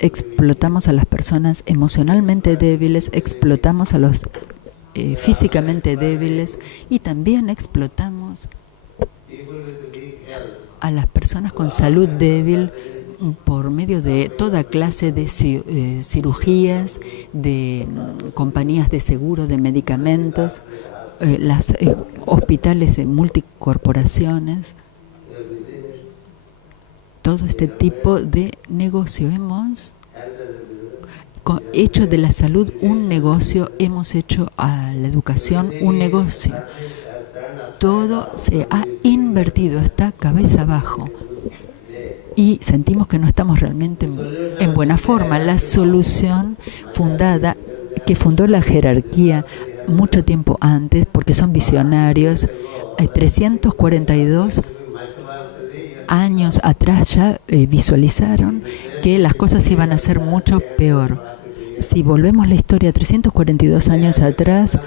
explotamos a las personas emocionalmente débiles, explotamos a los físicamente débiles y también explotamos a las personas con salud débil por medio de toda clase de cirugías, de compañías de seguro, de medicamentos, las hospitales de multicorporaciones. Todo este tipo de negocio hemos hecho de la salud un negocio, hemos hecho a la educación un negocio. Todo se ha invertido, está cabeza abajo. Y sentimos que no estamos realmente en buena forma. La solución que fundó la jerarquía mucho tiempo antes, porque son visionarios, 342 años atrás ya visualizaron que las cosas iban a ser mucho peor. Si volvemos la historia 342 años atrás,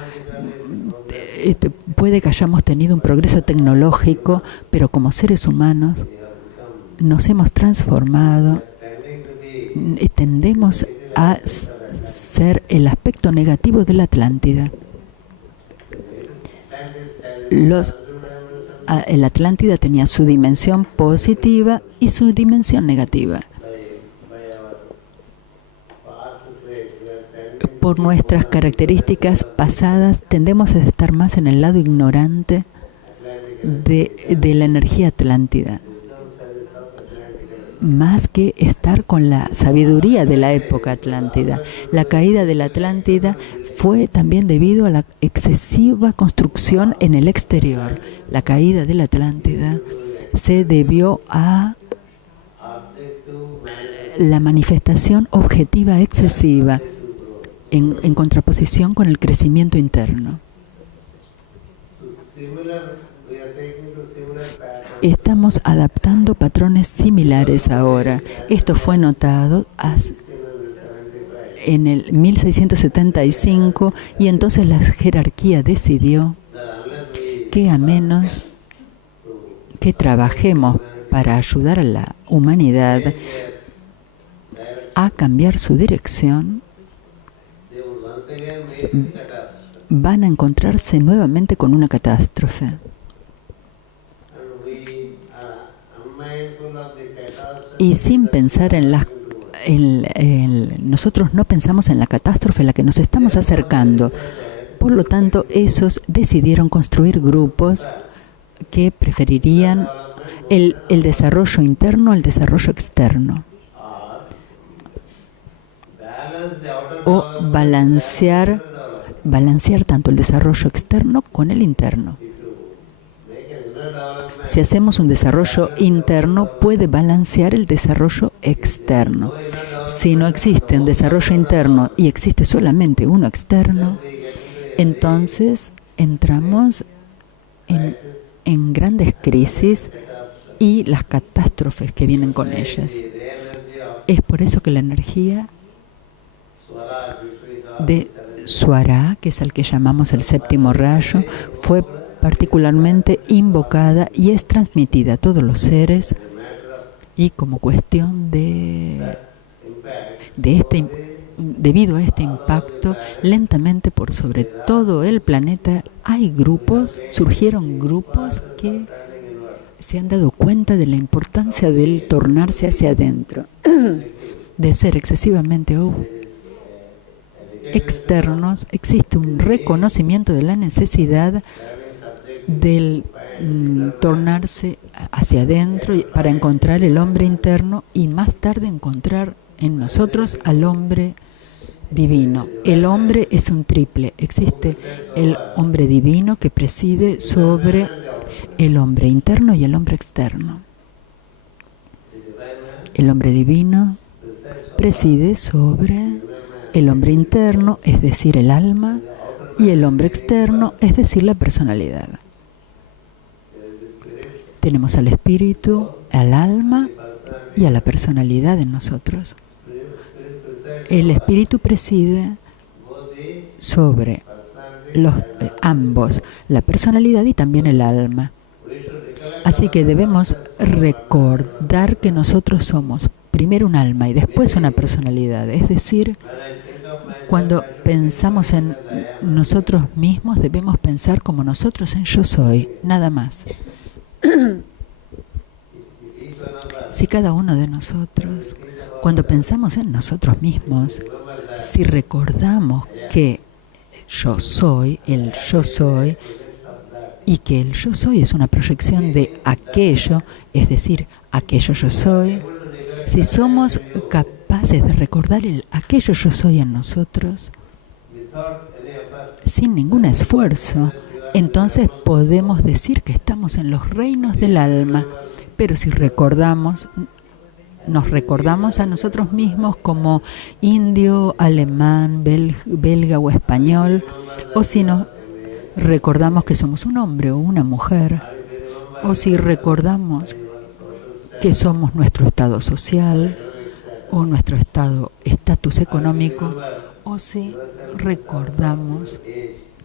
puede que hayamos tenido un progreso tecnológico, pero como seres humanos nos hemos transformado, tendemos a ser el aspecto negativo de la Atlántida. La Atlántida tenía su dimensión positiva y su dimensión negativa. Por nuestras características pasadas, tendemos a estar más en el lado ignorante de la energía atlántida, más que estar con la sabiduría de la época atlántida. La caída de la Atlántida fue también debido a la excesiva construcción en el exterior. La caída de la Atlántida se debió a la manifestación objetiva excesiva en contraposición con el crecimiento interno. Estamos adaptando patrones similares ahora. Esto fue notado en el 1675 y entonces la jerarquía decidió que a menos que trabajemos para ayudar a la humanidad a cambiar su dirección, van a encontrarse nuevamente con una catástrofe. Y sin pensar nosotros no pensamos en la catástrofe a la que nos estamos acercando. Por lo tanto, esos decidieron construir grupos que preferirían el desarrollo interno al desarrollo externo, o balancear tanto el desarrollo externo con el interno. Si hacemos un desarrollo interno, puede balancear el desarrollo externo. Si no existe un desarrollo interno y existe solamente uno externo, entonces entramos en grandes crisis y las catástrofes que vienen con ellas. Es por eso que la energía de Swara, que es el que llamamos el séptimo rayo, fue particularmente invocada y es transmitida a todos los seres, y como cuestión debido a este impacto, lentamente por sobre todo el planeta surgieron grupos que se han dado cuenta de la importancia del tornarse hacia adentro, de ser excesivamente externos. Existe un reconocimiento de la necesidad del tornarse hacia adentro para encontrar el hombre interno y más tarde encontrar en nosotros al hombre divino. El hombre es un triple. Existe el hombre divino que preside sobre el hombre interno y el hombre externo. El hombre divino preside sobre el hombre interno, es decir, el alma, y el hombre externo, es decir, la personalidad. Tenemos al espíritu, al alma y a la personalidad en nosotros. El espíritu preside sobre ambos, la personalidad y también el alma. Así que debemos recordar que nosotros somos primero un alma y después una personalidad. Es decir, cuando pensamos en nosotros mismos, debemos pensar como nosotros en yo soy, nada más. Si cada uno de nosotros, cuando pensamos en nosotros mismos, si recordamos que yo soy, el yo soy, y que el yo soy es una proyección de aquello, es decir, aquello yo soy, si somos capaces de recordar aquello yo soy en nosotros, sin ningún esfuerzo, entonces podemos decir que estamos en los reinos del alma. Pero si nos recordamos a nosotros mismos como indio, alemán, belga o español, o si nos recordamos que somos un hombre o una mujer, o si recordamos que somos nuestro estado social o nuestro estatus económico, o si recordamos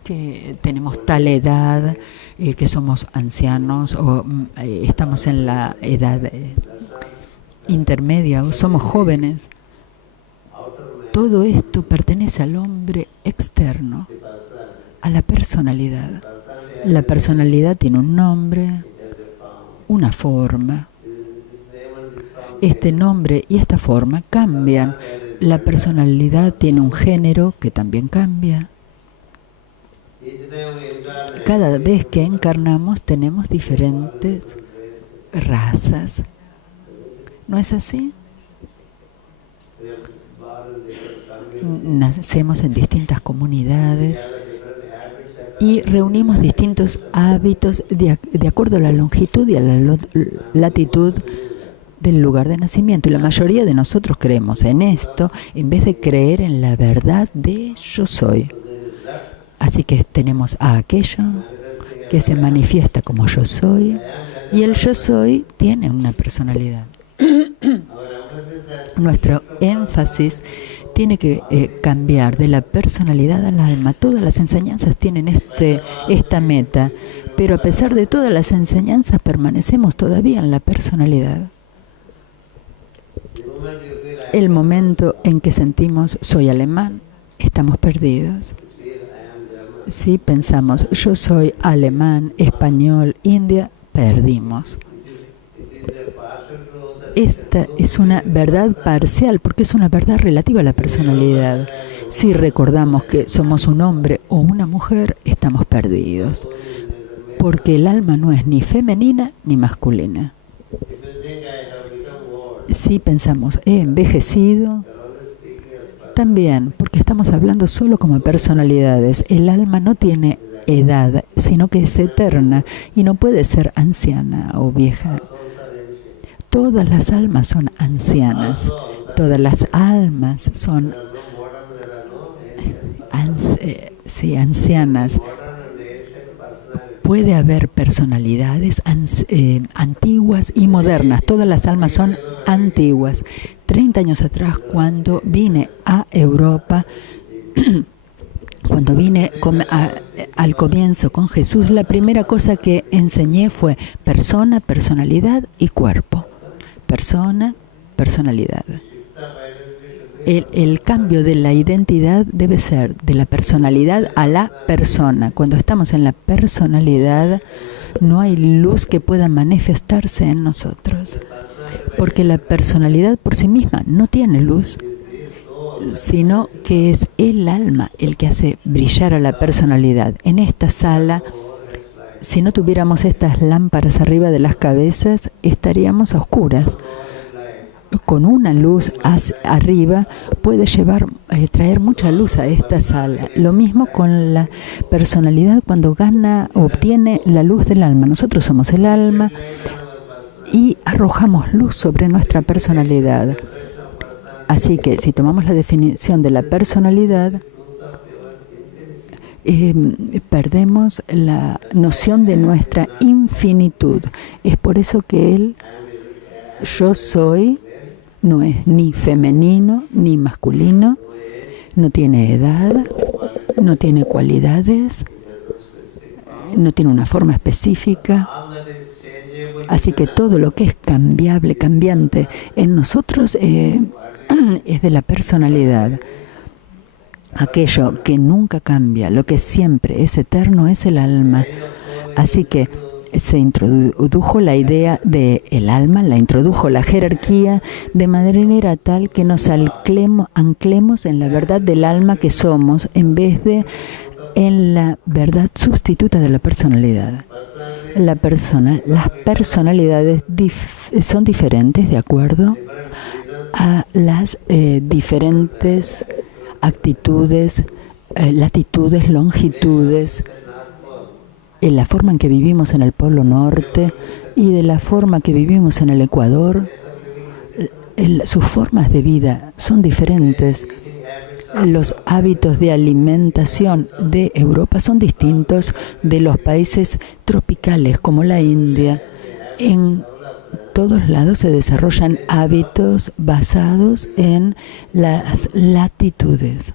que tenemos tal edad, que somos ancianos o estamos en la edad intermedia o somos jóvenes. Todo esto pertenece al hombre externo, a la personalidad. La personalidad tiene un nombre, una forma. Este nombre y esta forma cambian. La personalidad tiene un género que también cambia. Cada vez que encarnamos tenemos diferentes razas. ¿No es así? Nacemos en distintas comunidades y reunimos distintos hábitos de acuerdo a la longitud y a la latitud del lugar de nacimiento. Y la mayoría de nosotros creemos en esto en vez de creer en la verdad de yo soy. Así que tenemos a aquello que se manifiesta como yo soy, y el yo soy tiene una personalidad. Nuestro énfasis tiene que cambiar de la personalidad al alma. Todas las enseñanzas tienen esta meta, pero a pesar de todas las enseñanzas permanecemos todavía en la personalidad. El momento en que sentimos soy alemán, estamos perdidos. Si pensamos yo soy alemán, español, india, perdimos. Esta es una verdad parcial porque es una verdad relativa a la personalidad. Si recordamos que somos un hombre o una mujer, estamos perdidos. Porque el alma no es ni femenina ni masculina. Si pensamos he envejecido, también, porque estamos hablando solo como personalidades. El alma no tiene edad, sino que es eterna y no puede ser anciana o vieja. Todas las almas son ancianas. Todas las almas son ancianas. Puede haber personalidades antiguas y modernas. Todas las almas son antiguas. 30 años atrás, cuando vine a Europa, cuando vine al comienzo con Jesús, la primera cosa que enseñé fue persona, personalidad y cuerpo. Persona, personalidad. El cambio de la identidad debe ser de la personalidad a la persona. Cuando estamos en la personalidad, no hay luz que pueda manifestarse en nosotros. Porque la personalidad por sí misma no tiene luz, sino que es el alma el que hace brillar a la personalidad. En esta sala, si no tuviéramos estas lámparas arriba de las cabezas, estaríamos a oscuras. Con una luz arriba puede traer mucha luz a esta sala. Lo mismo con la personalidad cuando obtiene la luz del alma. Nosotros somos el alma y arrojamos luz sobre nuestra personalidad. Así que si tomamos la definición de la personalidad, perdemos la noción de nuestra infinitud. Es por eso que el yo soy no es ni femenino ni masculino, no tiene edad, no tiene cualidades, no tiene una forma específica. Así que todo lo que es cambiable, cambiante en nosotros es de la personalidad. Aquello que nunca cambia, lo que siempre es eterno, es el alma. Así que se introdujo la idea del alma, la introdujo la jerarquía de manera tal que nos anclemos en la verdad del alma que somos, en vez de en la verdad sustituta de la personalidad. Las personalidades son diferentes de acuerdo a las diferentes actitudes, latitudes, longitudes, en la forma en que vivimos en el Polo Norte y de la forma que vivimos en el Ecuador. Sus formas de vida son diferentes. Los hábitos de alimentación de Europa son distintos de los países tropicales como la India. En todos lados se desarrollan hábitos basados en las latitudes.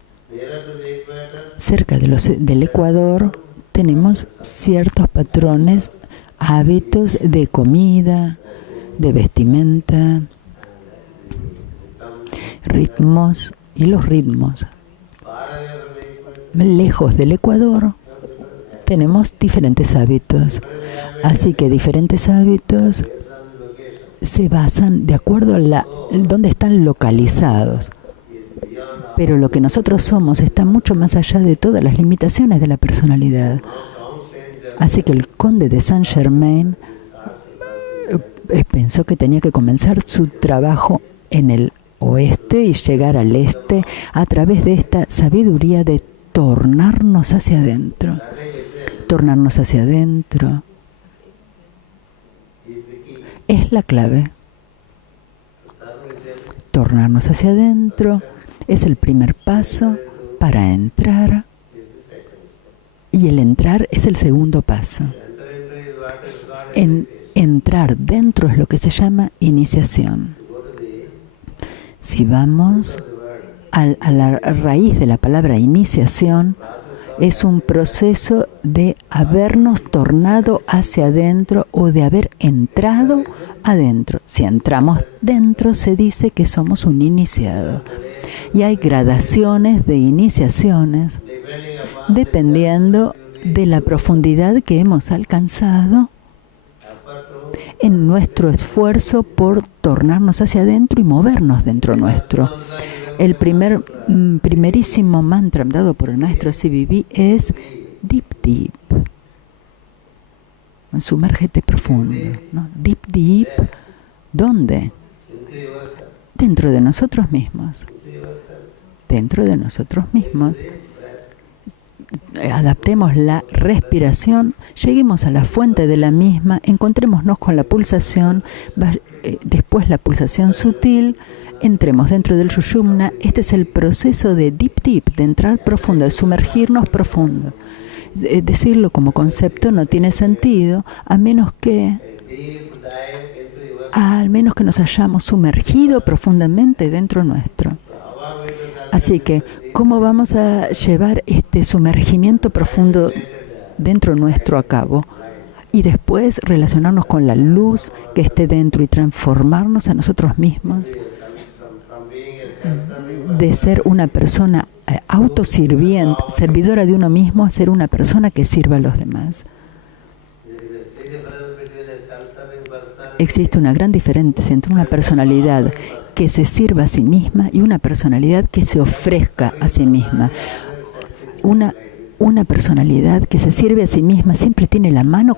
Cerca del Ecuador tenemos ciertos patrones, hábitos de comida, de vestimenta, ritmos y los ritmos. Lejos del Ecuador tenemos diferentes hábitos. Así que diferentes hábitos se basan de acuerdo a dónde están localizados. Pero lo que nosotros somos está mucho más allá de todas las limitaciones de la personalidad. Así que el conde de Saint-Germain pensó que tenía que comenzar su trabajo en el oeste y llegar al este a través de esta sabiduría de tornarnos hacia adentro. Tornarnos hacia adentro es la clave. Tornarnos hacia adentro es el primer paso para entrar y el entrar es el segundo paso. Entrar dentro es lo que se llama iniciación. Si vamos a la raíz de la palabra iniciación, es un proceso de habernos tornado hacia adentro o de haber entrado adentro. Si entramos dentro, se dice que somos un iniciado. Y hay gradaciones de iniciaciones dependiendo de la profundidad que hemos alcanzado en nuestro esfuerzo por tornarnos hacia adentro y movernos dentro nuestro. El primerísimo mantra dado por el maestro CBB es Deep Deep. Sumérgete profundo, ¿no? Deep Deep, ¿dónde? Dentro de nosotros mismos. Dentro de nosotros mismos. Adaptemos la respiración, lleguemos a la fuente de la misma, encontrémonos con la pulsación, después la pulsación sutil, entremos dentro del Sushumna. Este es el proceso de Deep Deep, de entrar profundo, de sumergirnos profundo. Decirlo como concepto no tiene sentido al menos que nos hayamos sumergido profundamente dentro nuestro. Así que, ¿cómo vamos a llevar este sumergimiento profundo dentro nuestro a cabo? Y después relacionarnos con la luz que esté dentro y transformarnos a nosotros mismos de ser una persona autosirviente, servidora de uno mismo, a ser una persona que sirva a los demás. Existe una gran diferencia entre una personalidad que se sirva a sí misma y una personalidad que se ofrezca a sí misma. Una personalidad que se sirve a sí misma siempre tiene la mano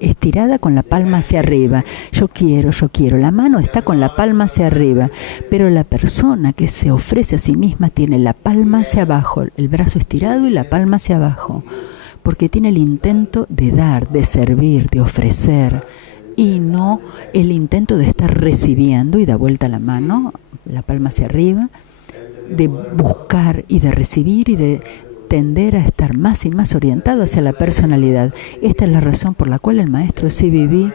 estirada con la palma hacia arriba. Yo quiero. La mano está con la palma hacia arriba. Pero la persona que se ofrece a sí misma tiene la palma hacia abajo, el brazo estirado y la palma hacia abajo. Porque tiene el intento de dar, de servir, de ofrecer. Y no el intento de estar recibiendo y da vuelta la mano, la palma hacia arriba, de buscar y de recibir y de tender a estar más y más orientado hacia la personalidad. Esta es la razón por la cual el maestro CBB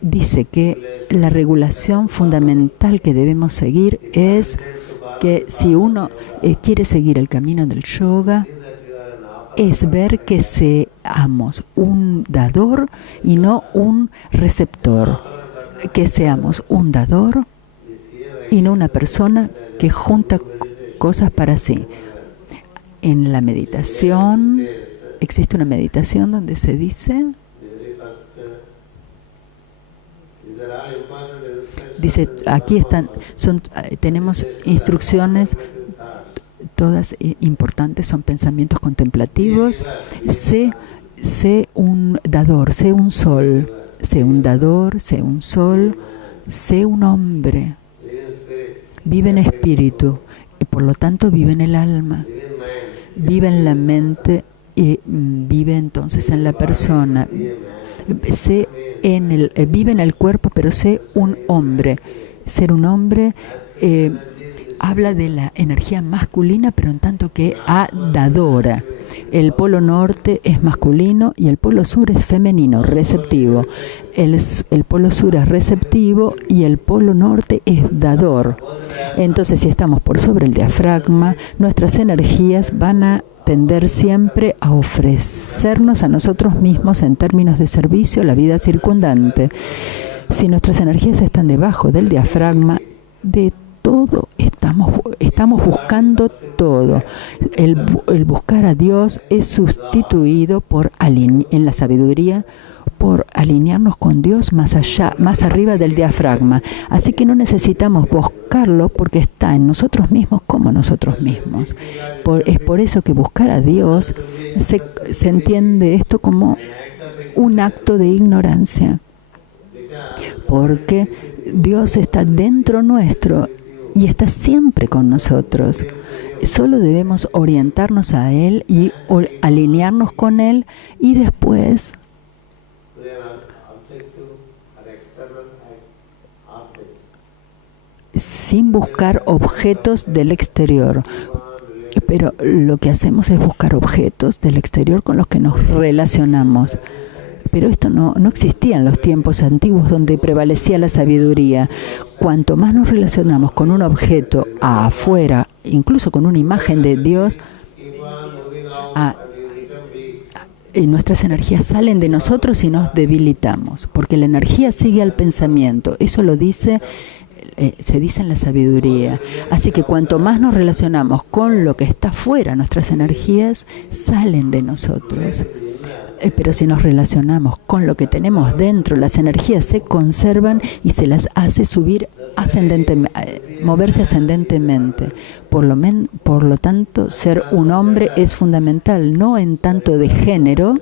dice que la regulación fundamental que debemos seguir es que si uno quiere seguir el camino del yoga, es ver que seamos un dador y no un receptor. Que seamos un dador y no una persona que junta cosas para sí. En la meditación, existe una meditación donde se dice, aquí están, tenemos instrucciones, todas importantes, son pensamientos contemplativos. Sé un dador, sé un sol, sé un dador, sé un sol, sé un hombre. Vive en espíritu, y por lo tanto vive en el alma, vive en la mente y vive entonces en la persona. Vive en el cuerpo, pero sé un hombre. Ser un hombre habla de la energía masculina, pero en tanto que dadora. El polo norte es masculino y el polo sur es femenino, receptivo. El polo sur es receptivo y el polo norte es dador. Entonces, si estamos por sobre el diafragma, nuestras energías van a tender siempre a ofrecernos a nosotros mismos en términos de servicio a la vida circundante. Si nuestras energías están debajo del diafragma, de todo estamos buscando todo. El buscar a Dios es sustituido en la sabiduría por alinearnos con Dios más allá, más arriba del diafragma. Así que no necesitamos buscarlo porque está en nosotros mismos como nosotros mismos. Es por eso que buscar a Dios se entiende esto como un acto de ignorancia. Porque Dios está dentro nuestro y está siempre con nosotros. Solo debemos orientarnos a Él y alinearnos con Él y después sin buscar objetos del exterior. Pero lo que hacemos es buscar objetos del exterior con los que nos relacionamos. Pero esto no existía en los tiempos antiguos donde prevalecía la sabiduría. Cuanto más nos relacionamos con un objeto afuera, incluso con una imagen de Dios, nuestras energías salen de nosotros y nos debilitamos, porque la energía sigue al pensamiento. Eso se dice en la sabiduría. Así que cuanto más nos relacionamos con lo que está fuera, nuestras energías salen de nosotros. Pero si nos relacionamos con lo que tenemos dentro, las energías se conservan y se las hace subir moverse ascendentemente. Por lo tanto, ser un hombre es fundamental, no en tanto de género,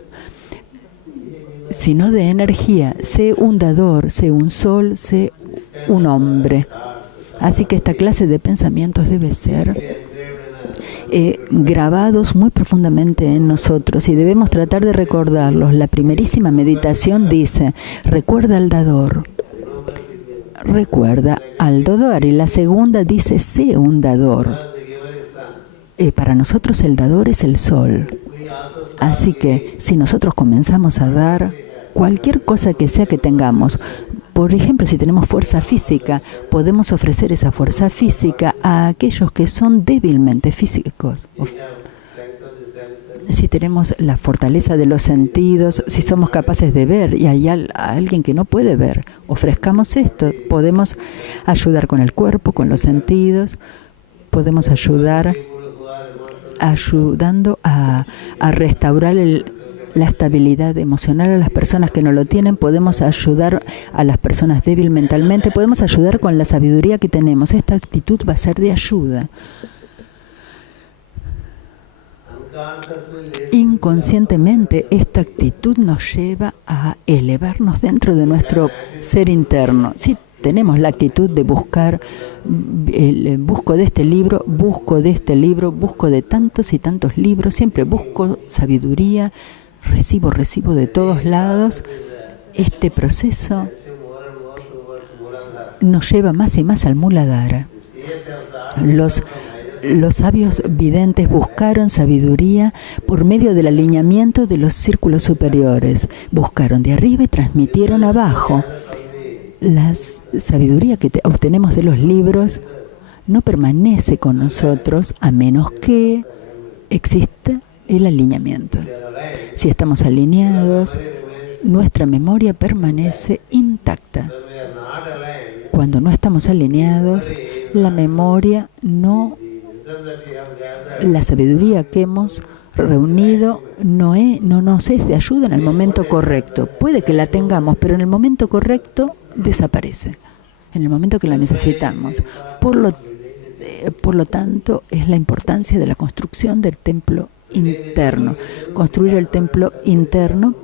sino de energía. Sé un dador, sé un sol, sé un hombre. Así que esta clase de pensamientos debe ser grabados muy profundamente en nosotros y debemos tratar de recordarlos. La primerísima meditación dice, recuerda al dador. Recuerda al dador. Y la segunda dice, sé un dador. Para nosotros el dador es el sol. Así que si nosotros comenzamos a dar cualquier cosa que sea que tengamos, por ejemplo, si tenemos fuerza física, podemos ofrecer esa fuerza física a aquellos que son débilmente físicos. Si tenemos la fortaleza de los sentidos, si somos capaces de ver y hay alguien que no puede ver, ofrezcamos esto. Podemos ayudar con el cuerpo, con los sentidos, podemos ayudar ayudando a restaurar la estabilidad emocional a las personas que no lo tienen. Podemos ayudar a las personas débiles mentalmente, podemos ayudar con la sabiduría que tenemos. Esta actitud va a ser de ayuda. Inconscientemente, esta actitud nos lleva a elevarnos dentro de nuestro ser interno. Si tenemos la actitud de buscar, busco de este libro, busco de este libro, busco de tantos y tantos libros, siempre busco sabiduría, recibo de todos lados. Este proceso nos lleva más y más al Muladhara. Los sabios videntes buscaron sabiduría por medio del alineamiento de los círculos superiores. Buscaron de arriba y transmitieron abajo. La sabiduría que obtenemos de los libros no permanece con nosotros a menos que exista el alineamiento. Si estamos alineados, nuestra memoria permanece intacta. Cuando no estamos alineados, la memoria la sabiduría que hemos reunido no nos es de ayuda en el momento correcto. Puede que la tengamos, pero en el momento correcto desaparece, en el momento que la necesitamos. Por lo tanto, es la importancia de la construcción del templo interno. Construir el templo interno,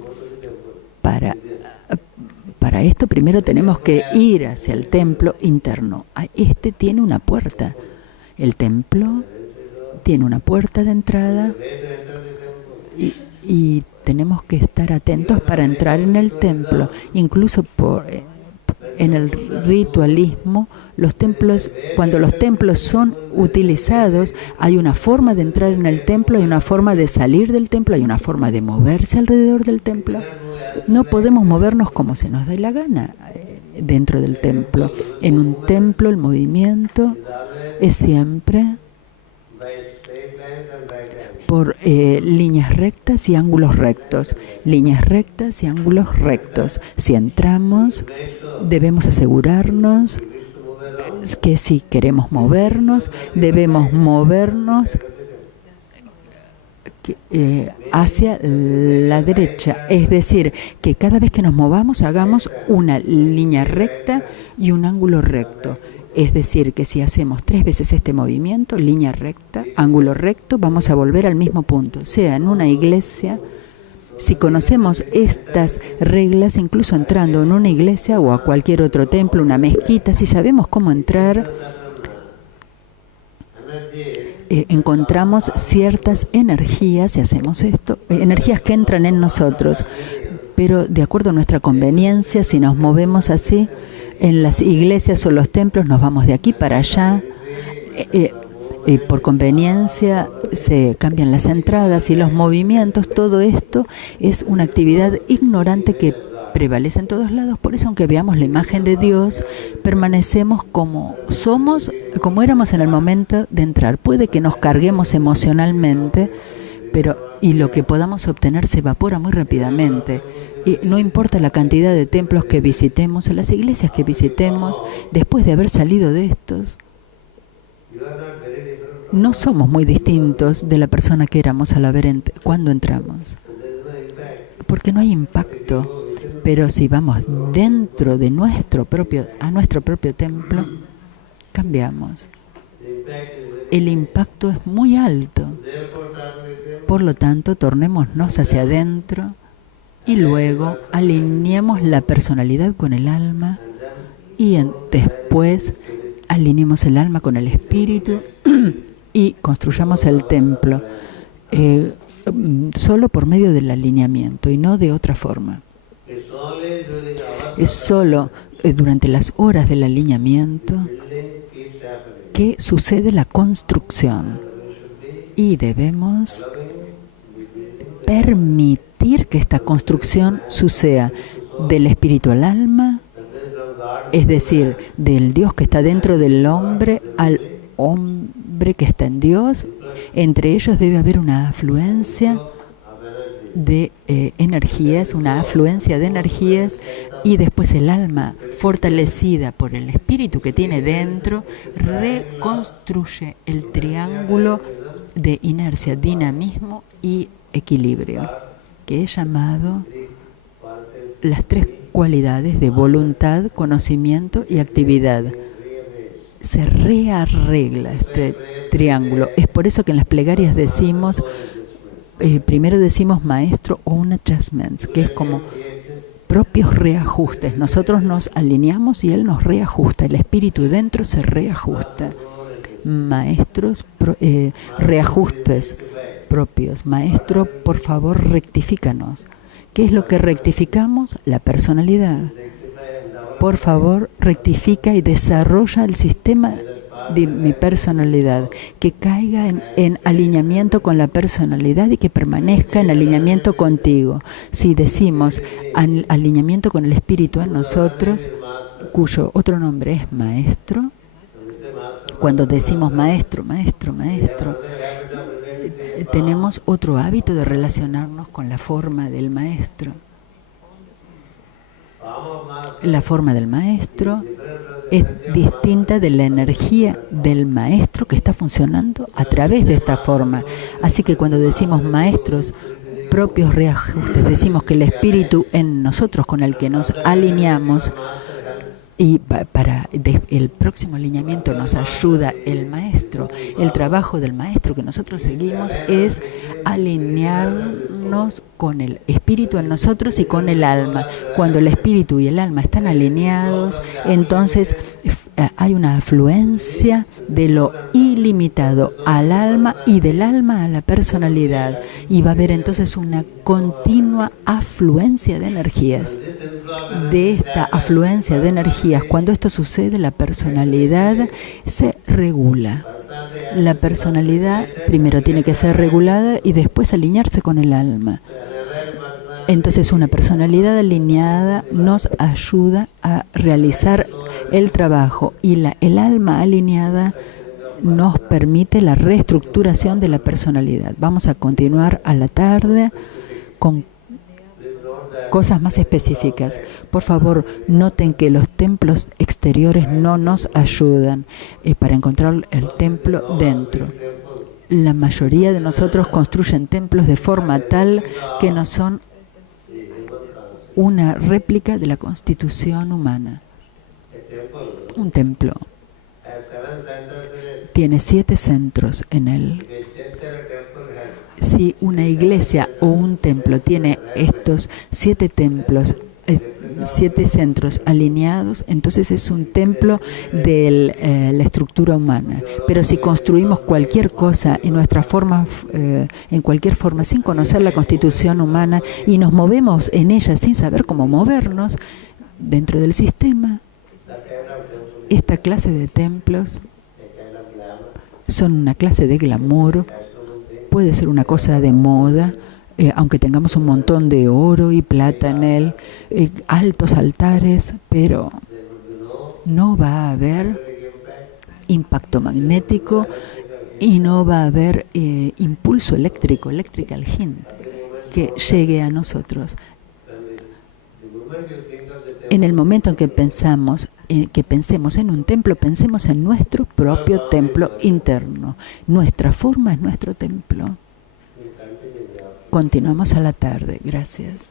para esto primero tenemos que ir hacia el templo interno. Este tiene una puerta. El templo tiene una puerta de entrada y tenemos que estar atentos para entrar en el templo. Incluso en el ritualismo, cuando los templos son utilizados, hay una forma de entrar en el templo, hay una forma de salir del templo, hay una forma de moverse alrededor del templo. No podemos movernos como se nos dé la gana dentro del templo. En un templo el movimiento es siempre por líneas rectas y ángulos rectos. Líneas rectas y ángulos rectos. Si entramos, debemos asegurarnos que si queremos movernos, debemos movernos hacia la derecha. Es decir, que cada vez que nos movamos, hagamos una línea recta y un ángulo recto. Es decir, que si hacemos 3 veces este movimiento, línea recta, ángulo recto, vamos a volver al mismo punto. Sea en una iglesia, si conocemos estas reglas, incluso entrando en una iglesia o a cualquier otro templo, una mezquita, si sabemos cómo entrar, encontramos ciertas energías, si hacemos esto, energías que entran en nosotros, pero de acuerdo a nuestra conveniencia, si nos movemos así, en las iglesias o los templos nos vamos de aquí para allá, por conveniencia se cambian las entradas y los movimientos. Todo esto es una actividad ignorante que prevalece en todos lados. Por eso, aunque veamos la imagen de Dios, permanecemos como somos, como éramos en el momento de entrar. Puede que nos carguemos emocionalmente, y lo que podamos obtener se evapora muy rápidamente. Y no importa la cantidad de templos que visitemos, las iglesias que visitemos, después de haber salido de estos, no somos muy distintos de la persona que éramos cuando entramos. Porque no hay impacto. Pero si vamos dentro de nuestro propio templo, cambiamos. El impacto es muy alto. Por lo tanto, tornémonos hacia adentro y luego alineemos la personalidad con el alma y después alineemos el alma con el espíritu y construyamos el templo solo por medio del alineamiento y no de otra forma. Es solo durante las horas del alineamiento que sucede la construcción y debemos permitir que esta construcción suceda del espíritu al alma, es decir, del Dios que está dentro del hombre al hombre que está en Dios. Entre ellos debe haber una afluencia de energías, y después el alma, fortalecida por el espíritu que tiene dentro, reconstruye el triángulo de inercia, dinamismo y equilibrio, que es llamado las 3 cualidades de voluntad, conocimiento y actividad. Se rearregla este triángulo. Es por eso que en las plegarias decimos, primero decimos maestro o un adjustments, que es como propios reajustes. Nosotros nos alineamos y Él nos reajusta. El espíritu dentro se reajusta. Maestros, reajustes propios. Maestro, por favor, rectifícanos. ¿Qué es lo que rectificamos? La personalidad. Por favor, rectifica y desarrolla el sistema de mi personalidad, que caiga en alineamiento con la personalidad y que permanezca en alineamiento contigo. Si decimos alineamiento con el espíritu en nosotros, cuyo otro nombre es maestro, cuando decimos maestro, maestro, maestro, tenemos otro hábito de relacionarnos con la forma del maestro. La forma del maestro es distinta de la energía del maestro que está funcionando a través de esta forma. Así que cuando decimos maestros propios reajustes, decimos que el espíritu en nosotros con el que nos alineamos, y para el próximo alineamiento nos ayuda el maestro. El trabajo del maestro que nosotros seguimos es alinearnos con el espíritu en nosotros y con el alma. Cuando el espíritu y el alma están alineados, entonces hay una afluencia de lo ilimitado al alma y del alma a la personalidad. Y va a haber entonces una continua afluencia de energías. De esta afluencia de energías, cuando esto sucede, la personalidad se regula. La personalidad primero tiene que ser regulada y después alinearse con el alma. Entonces una personalidad alineada nos ayuda a realizar el trabajo y el alma alineada nos permite la reestructuración de la personalidad. Vamos a continuar a la tarde con cosas más específicas. Por favor, noten que los templos exteriores no nos ayudan para encontrar el templo dentro. La mayoría de nosotros construyen templos de forma tal que no son una réplica de la constitución humana. Un templo tiene 7 centros en él. Si una iglesia o un templo tiene estos 7 templos, 7 centros alineados, entonces es un templo de la estructura humana. Pero si construimos cualquier cosa en nuestra forma, en cualquier forma, sin conocer la constitución humana y nos movemos en ella sin saber cómo movernos dentro del sistema, esta clase de templos son una clase de glamour, puede ser una cosa de moda, aunque tengamos un montón de oro y plata en él, altos altares, pero no va a haber impacto magnético y no va a haber impulso eléctrico, electrical hint, que llegue a nosotros. En el momento en que pensemos en un templo, pensemos en nuestro propio templo interno. Nuestra forma es nuestro templo. Continuamos a la tarde. Gracias.